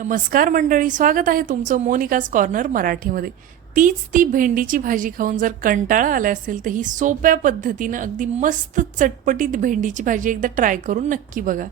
नमस्कार मंडळी स्वागत आहे तुमचं मोनिकाज कॉर्नर मराठीमध्ये. तीच ती भेंडीची भाजी खाऊन जर कंटाळा आला असेल तर ही सोप्या पद्धतीनं अगदी मस्त चटपटीत भेंडीची भाजी एकदा ट्राय करून नक्की बघा.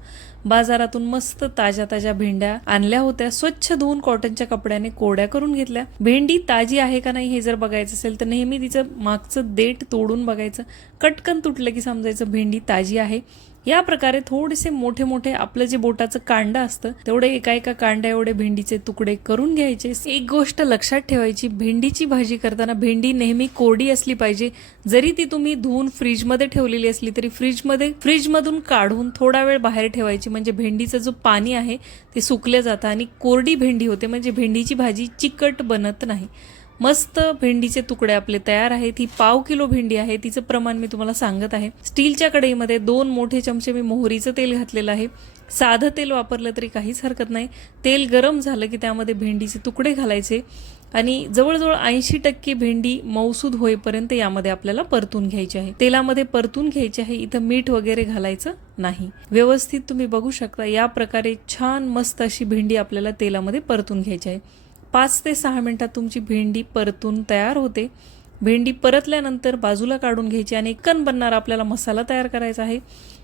बाजारातून मस्त ताज्या ताज्या भेंड्या आणल्या होत्या स्वच्छ धुवून कॉटनच्या कपड्याने कोड्या करून घेतल्या. भेंडी ताजी आहे का नाही हे जर बघायचं असेल तर नेहमी तिचं मागचं देठ तोडून बघायचं. कटकन तुटलं की समजायचं भेंडी ताजी आहे. या प्रकारे थोडेसे मोठे मोठे आपलं जे बोटाचं कांड असतं तेवढे एका एका कांड्या एवढे भेंडीचे तुकडे करून घ्यायचे. एक गोष्ट लक्षात ठेवायची भेंडीची भाजी करताना भेंडी नेहमी कोरडी असली पाहिजे. जरी ती तुम्ही धुवून फ्रीजमध्ये ठेवलेली असली तरी फ्रीजमध्ये फ्रीजमधून काढून थोडा वेळ बाहेर ठेवायची. म्हणजे भेंडीचं जो पाणी आहे ते सुकलं जातं आणि कोरडी भेंडी होते. म्हणजे भेंडीची भाजी चिकट बनत नाही. मस्त भेंडीचे तुकडे आपले तयार आहेत. ही पाव किलो भेंडी आहे. तिचं प्रमाण मी तुम्हाला सांगत आहे. स्टीलच्या कढईमध्ये दोन मोठे चमचे मी मोहरीचं तेल घातलेलं आहे. साधं तेल वापरलं तरी काहीच हरकत नाही. तेल गरम झालं की त्यामध्ये भेंडीचे तुकडे घालायचे. आणि जवळजवळ ऐंशी टक्के भेंडी मौसूद होईपर्यंत यामध्ये आपल्याला परतून घ्यायची आहे. तेलामध्ये परतून घ्यायची आहे. इथं मीठ वगैरे घालायचं नाही. व्यवस्थित तुम्ही बघू शकता या प्रकारे छान मस्त अशी भेंडी आपल्याला तेलामध्ये परतून घ्यायची आहे. पाच ते सहा मिनटात तुमची भेंडी परतून तयार होते. भेंडी परतल्यानंतर बाजूला काढून घ्यायची आणि कण बनणार आपल्याला मसाला तयार करायचा आहे.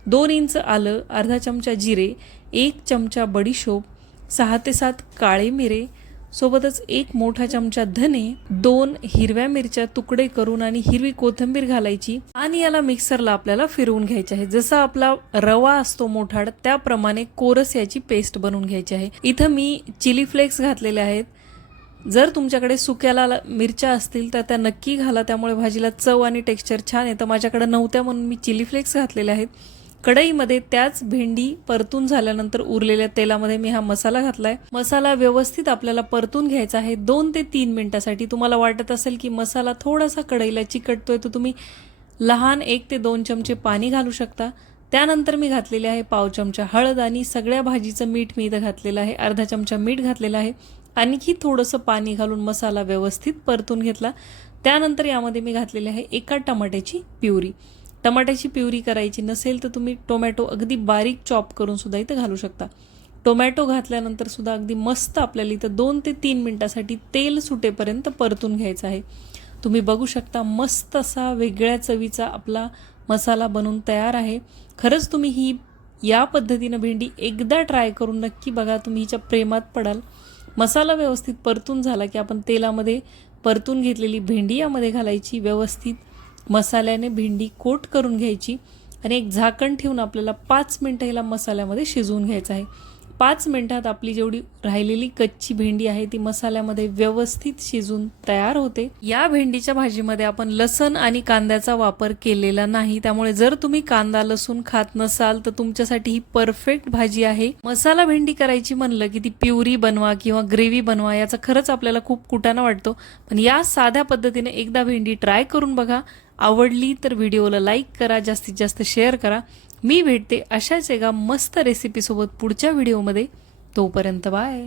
दोन इंच आलं अर्धा चमचा जिरे एक चमचा बडीशोप सहा ते सात काळे मिरे सोबतच एक मोठा चमचा धने दोन हिरव्या मिरच्या तुकडे करून आणि हिरवी कोथिंबीर घालायची आणि याला मिक्सरला आपल्याला फिरवून घ्यायचे आहे. जसा आपला रवा असतो मोठाड त्याप्रमाणे कोरस याची पेस्ट बनवून घ्यायची आहे. इथं मी चिली फ्लेक्स घातलेले आहेत. जर तुमच्याकडे सुक्याला मिरच्या असतील तर त्या नक्की घाला. त्यामुळे भाजीला चव आणि टेक्स्चर छान येतं. माझ्याकडे नव्हत्या म्हणून मी चिली फ्लेक्स घातलेले आहेत. कढईमध्ये त्याच भेंडी परतून झाल्यानंतर उरलेल्या तेलामध्ये मी हा मसाला घातलाय. मसाला व्यवस्थित आपल्याला परतून घ्यायचा आहे. दोन ते तीन मिनिटासाठी. तुम्हाला वाटत असेल की मसाला थोडासा कढईला चिकटतोय तर तुम्ही लहान एक ते दोन चमचे पाणी घालू शकता. त्यानंतर मी घातलेले आहे पाव चमचा हळद आणि सगळ्या भाजीचं मीठ मी इथं घातलेलं आहे. अर्धा चमचा मीठ घातलेला आहे. आणखी थोडंसं पाणी घालून मसाला व्यवस्थित परतून घेतला. त्यानंतर यामध्ये मी घातलेली आहे एका टमाट्याची प्युरी. टमाट्याची प्युरी करायची नसेल तर तुम्ही टोमॅटो अगदी बारीक चॉप करून सुद्धा इथं घालू शकता. टोमॅटो घातल्यानंतर सुद्धा अगदी मस्त आपल्याला इथं दोन ते तीन मिनटासाठी तेल सुटेपर्यंत परतून घ्यायचं आहे. तुम्ही बघू शकता मस्त असा वेगळ्या चवीचा आपला मसाला बनून तयार आहे. खरंच तुम्ही ही या पद्धतीनं भेंडी एकदा ट्राय करून नक्की बघा तुम्ही हिच्या प्रेमात पडाल. मसाला व्यवस्थित परतून झाला की आपण तेलामध्ये परतून घेतलेली भेंडी यामध्ये घालायची व्यवस्थित मसाल्याने भेंडी कोट करून घ्यायची आणि एक झाकण ठेवून आपल्याला पाच मिनटं हिला मसाल्यामध्ये शिजवून घ्यायचं आहे. पाच मिनटात आपली जेवढी राहिलेली कच्ची भेंडी आहे ती मसाल्यामध्ये व्यवस्थित शिजून तयार होते. या भेंडीच्या भाजीमध्ये आपण लसण आणि कांद्याचा वापर केलेला नाही. त्यामुळे जर तुम्ही कांदा लसूण खात नसाल तर तुमच्यासाठी ही परफेक्ट भाजी आहे. मसाला भेंडी करायची म्हणलं की ती प्युरी बनवा किंवा ग्रेव्ही बनवा याचा खरंच आपल्याला खूप कुटाणा वाटतो. पण या साध्या पद्धतीने एकदा भेंडी ट्राय करून बघा. आवडली तर व्हिडिओला लाईक करा जास्तीत जास्त शेअर करा. मी भेटते अशाच एका मस्त रेसिपीसोबत पुढच्या व्हिडिओमध्ये तोपर्यंत बाय